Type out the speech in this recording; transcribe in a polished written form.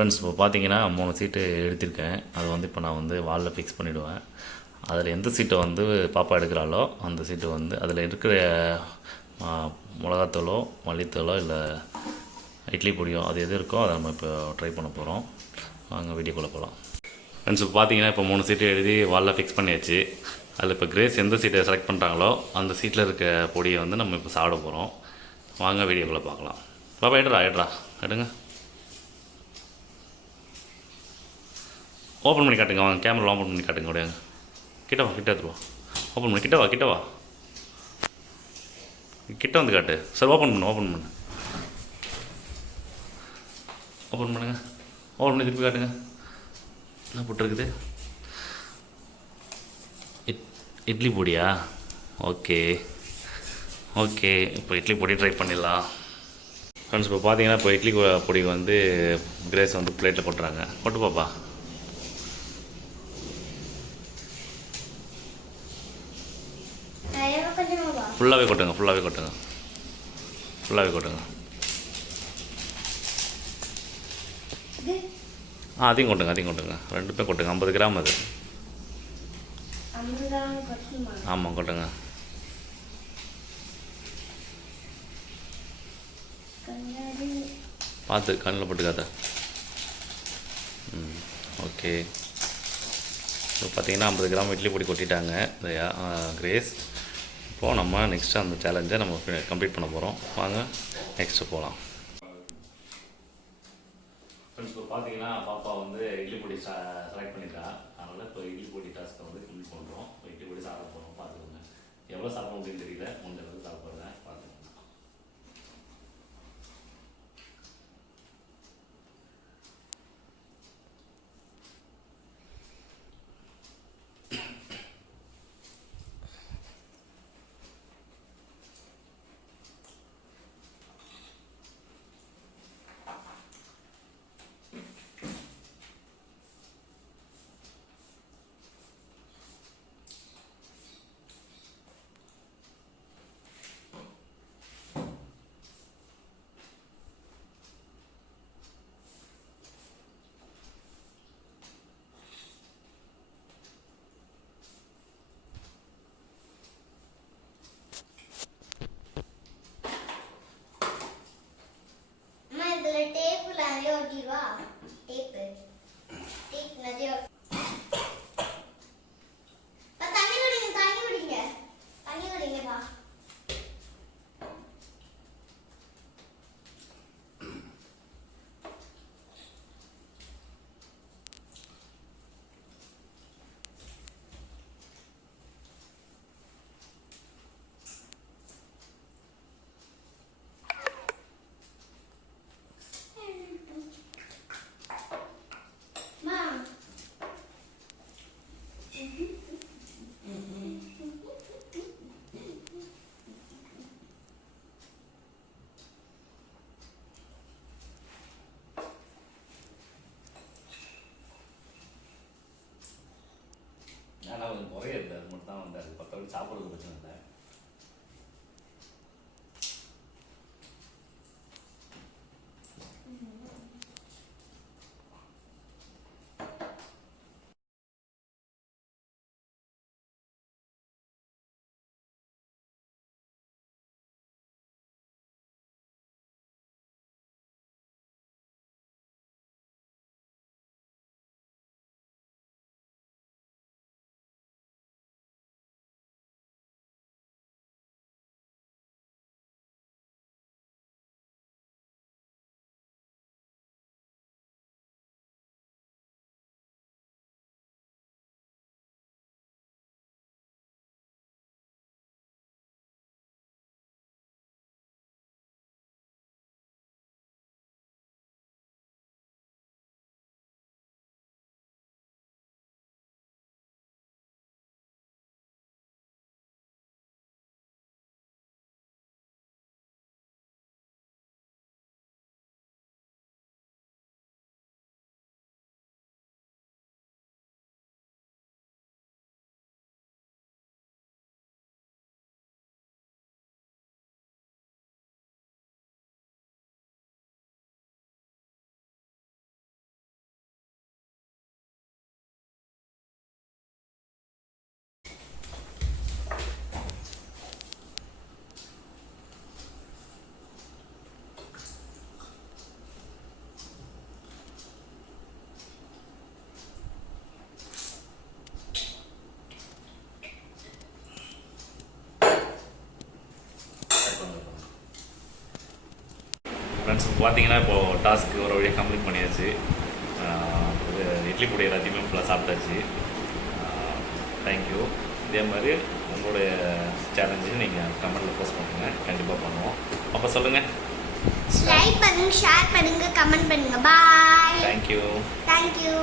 Friends இப்போ பார்த்தீங்கன்னா 3 சீட்டு எடுத்திருக்கேன். அதை வந்து இப்போ நான் வந்து வாலில் ஃபிக்ஸ் பண்ணிவிடுவேன். அதில் எந்த சீட்டை வந்து பாப்பா எடுக்கிறாளோ அந்த சீட்டு வந்து அதில் இருக்கிற மிளகாத்தூளோ மல்லித்தூளோ இல்லை இட்லி பொடியோ அது எது இருக்கோ அதை நம்ம இப்போ ட்ரை பண்ண போகிறோம். வாங்க வீடியோக்குள்ளே போகலாம். ஃப்ரெண்ட்ஸ் இப்போ பார்த்தீங்கன்னா இப்போ 3 சீட்டு எழுதி வாலில் ஃபிக்ஸ் பண்ணியாச்சு. அதில் இப்போ கிரேஸ் எந்த சீட்டை செலக்ட் பண்ணுறாங்களோ அந்த சீட்டில் இருக்க பொடியை வந்து நம்ம இப்போ சாப்பிட போகிறோம். வாங்க வீடியோக்குள்ளே பார்க்கலாம். பாப்பா எடுங்க. ஓப்பன் பண்ணி காட்டுங்க. வாங்க கேமரா ஓப்பன் பண்ணி காட்டுங்க. அப்படியாங்க கிட்ட எடுத்துருவா. ஓப்பன் பண்ணி கிட்ட வா கிட்ட வந்து காட்டு. சார் ஓப்பன் பண்ணுங்க. ஓப்பன் பண்ணி திருப்பி காட்டுங்க. என்ன போட்டிருக்குது? இட்லி பொடியா? ஓகே இப்போ இட்லி பொடி ட்ரை பண்ணிடலாம். ஃப்ரெண்ட்ஸ் இப்போ பார்த்தீங்கன்னா இப்போ இட்லி பொடி வந்து கிரேஸ் வந்து பிளேட்டில் கொட்டுறாங்க. கொட்டு பாப்பா. ஃபுல்லாகவே கொட்டுங்க. அதையும் கொட்டுங்க. 2 பேர் கொட்டுங்க. 50 கிராம் அது. ஆமாம் கொட்டுங்க. பார்த்து கண்ணில் போட்டுக்காத. ஓகே இப்போ பார்த்தீங்கன்னா 50 கிராம் இட்லி பொடி கொட்டிட்டாங்க கிரேஸ். இப்போது நம்ம நெக்ஸ்ட்டு அந்த சேலஞ்சை நம்ம கம்ப்ளீட் பண்ண போகிறோம். வாங்க நெக்ஸ்ட்டு போகலாம். ஃப்ரெண்ட்ஸ் இப்போ பார்த்தீங்கன்னா பாப்பா வந்து இட்லி பொடி செலக்ட் பண்ணிட்டா. அதனால் இப்போ இட்லி பொடி டாஸ்க்கை வந்து கம்ப்ளீட் பண்ணுறோம். இப்போ இட்லி பொடி சாப்பிட போகிறோம். பார்த்துக்கோங்க. எவ்வளோ சாப்பிட முடியும்னு தெரியல. முடிஞ்ச அளவுக்கு சாப்பிட்றேன். பார்த்துக்கோங்க. ஆனால் கொஞ்சம் குறைய இருக்குது. அது மட்டும் தான் வந்து அது பக்கத்தில் சாப்பிட்றது பிரச்சனை இல்லை. பார்த்தீங்கன்னா இப்போது டாஸ்க்கு ஒரு வழியாக கம்ப்ளீட் பண்ணியாச்சு. இது இட்லி பொடி எல்லாத்தையுமே ஃபுல்லாக சாப்பிட்டாச்சு. தேங்க்யூ. இதே மாதிரி உங்களுடைய சேலஞ்சு நீங்கள் கமெண்ட்டில் போஸ்ட் பண்ணுங்கள், கண்டிப்பாக பண்ணுவோம். அப்போ சொல்லுங்கள், லைக் பண்ணுங்க, ஷேர் பண்ணுங்க, கமெண்ட் பண்ணுங்க. பாய். தேங்க்யூ. தேங்க்யூ.